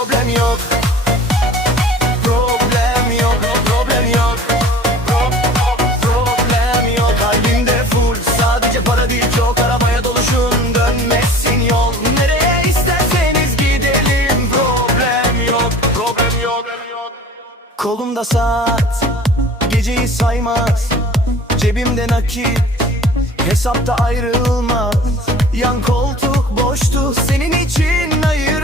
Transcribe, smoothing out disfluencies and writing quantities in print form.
problem yok. Problem yok, problem yok. Problem yok. Kalbimde full, sadece para değil çok. Arabaya doluşun, dönmesin yol. Nereye isterseniz gidelim. Problem yok, problem yok. Kolumda saat, geceyi saymaz. Cebimde nakit, hesapta ayrılmaz. Yan koltuk boştu, senin için ayır.